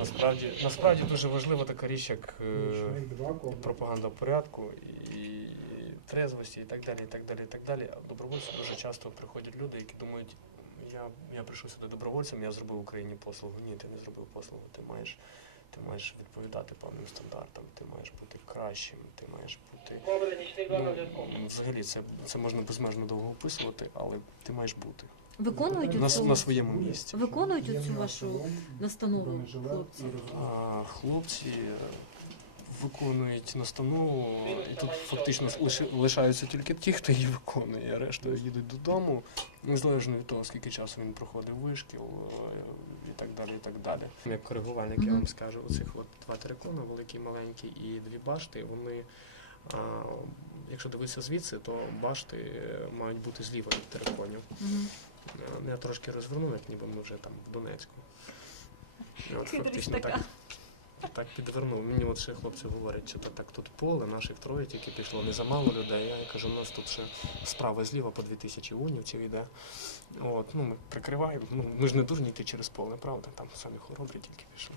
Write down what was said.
Насправді, насправді дуже важлива така річ, як е, пропаганда порядку і трезвості, і так далі, і так далі, і так далі. А добровольці дуже часто приходять люди, які думають, я, я прийшов сюди добровольцем, я зробив Україні послугу. Ні, ти не зробив послугу. Ти маєш, ти маєш відповідати певним стандартам, ти маєш бути кращим, ти маєш бути. Ну, взагалі, це, це можна безмежно довго описувати, але ти маєш бути Виконують на, оцю, на своєму місці. виконують оцю вашу настанову хлопці. А, хлопці е, виконують настанову, і тут фактично лишаються тільки ті, хто її виконує, а решта їдуть додому, незалежно від того, скільки часу він проходив вишкіл е, і так далі. і так далі. Як коригувальник, я вам скажу, оцих от два терикони, великий, маленький і дві башти, вони. А, якщо дивитися звідси, то башти е, мають бути зліва від териконів. Мгм. Е, Я трошки розвернув, як ніби ми вже там в Донецьку. І От фактично така. так, так підвернув. Мені от ще хлопці говорять, що так тут поле, наших троє тільки пішло, не замало людей. Я кажу, у нас тут ще справа зліва по 2000 унівців іде. От, ну, ми прикриваємо. Ну, ми ж не дурні йти через поле, правда? Там самі хоробрі тільки пішли.